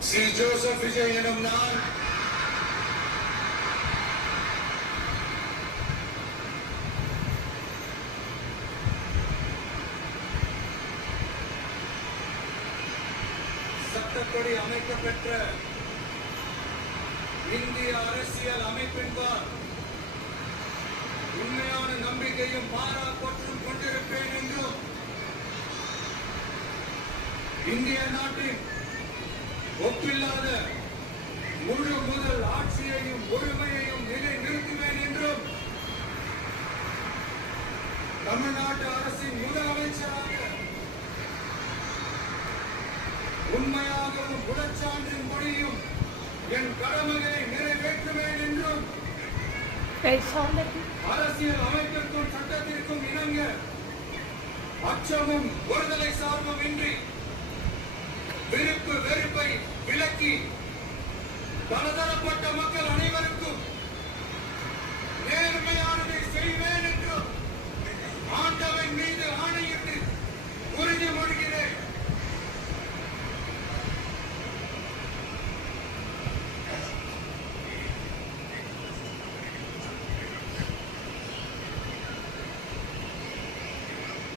C Joseph Vijay எனும் நான் சட்டப்படி அமைக்கப்பெற்ற இந்திய அரசியல் அமைப்பின்பால் உண்மையான நம்பிக்கையும் மாறா பற்றும் கொண்டிருப்பேன் என்றும் இந்திய நாட்டின் ஒப்பில்லாத முழு முதல் ஆட்சியையும் உரிமையையும் நிலைநிறுத்துவேன் என்றும் தமிழ்நாட்டு அரசின் முதலமைச்சராக உண்மையாகவும் குணச்சான்றின் முடியும் என் கடமைகளை நிறைவேற்றுவேன் என்றும் அரசியல் அமைப்பிற்கும் சட்டத்திற்கும் இணங்க அச்சமும் ஒருதலை சார்பும் இன்றி விருப்பு வெறுப்பை விலக்கி பலதரப்பட்ட மக்கள்